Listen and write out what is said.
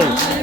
Thanks.